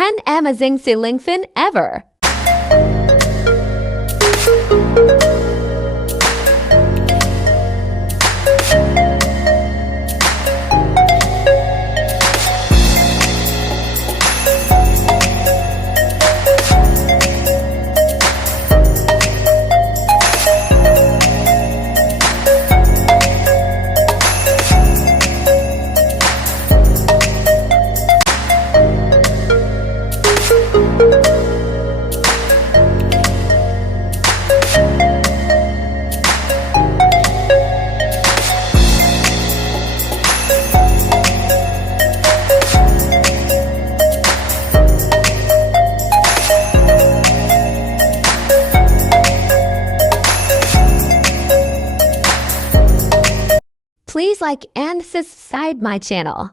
10 amazing ceiling fan ever. Please like and subscribe my channel.